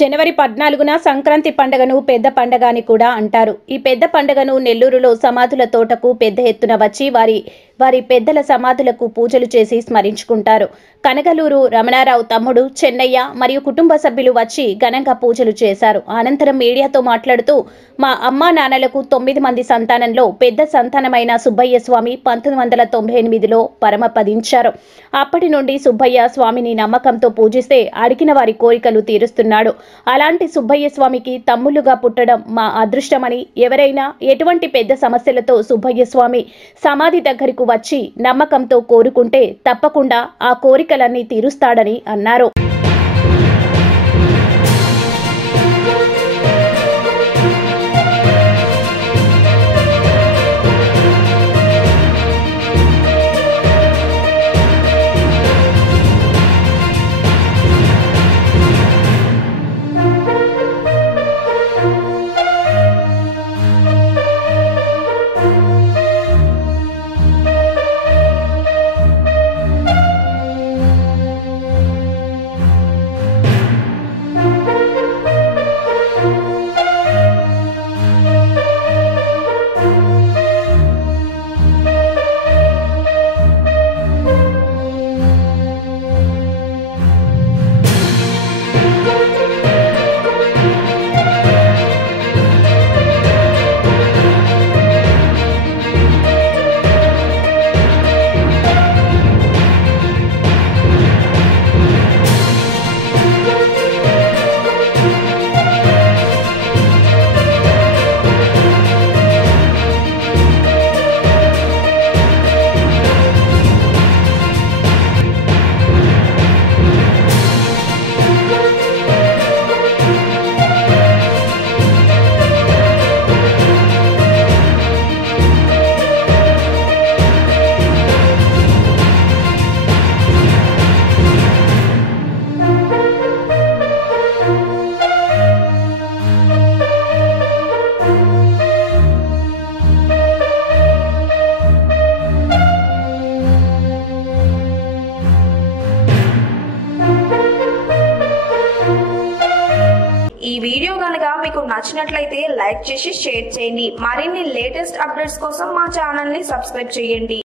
జనవరి 14న సంక్రాంతి పండుగను పెద్ద పండుగ అని కూడా అంటారు. ఈ పెద్ద పండుగను నెల్లూరులో సమాధుల తోటకు పెద్ద ఎత్తున వచ్చి వారి పెద్దల సమాధులకు పూజలు చేసి స్మరించుకుంటారు. కనగలూరు రమణారావు తమ్ముడు చెన్నయ్య మరియు కుటుంబ సభ్యులు వచ్చి ఘనంగా పూజలు చేశారు. అనంతరం మీడియాతో మాట్లాడుతూ, మా అమ్మా నాన్నలకు 9 మంది సంతానంలో పెద్ద సంతానమైన సుబ్బయ్య స్వామి 1998లో పరమపదించారు. అప్పటి నుండి సుబ్బయ్య స్వామిని నమ్మకంతో పూజిస్తే అడిగిన వారి కోరికలు తీరుస్తున్నాడు. అలాంటి సుబ్బయ్య స్వామికి తమ్ముళ్లుగా పుట్టడం మా అదృష్టమని, ఎవరైనా ఎటువంటి పెద్ద సమస్యలతో సుబ్బయ్య స్వామి సమాధి దగ్గరకు వచ్చి నమ్మకంతో కోరుకుంటే తప్పకుండా ఆ కోరికలన్నీ తీరుస్తాడని అన్నారు. ఈ వీడియో గనుక మీకు నచ్చినట్లయితే లైక్ చేసి షేర్ చేయండి. మరిన్ని లేటెస్ట్ అప్డేట్స్ కోసం మా ఛానల్ ని సబ్స్క్రైబ్ చేయండి.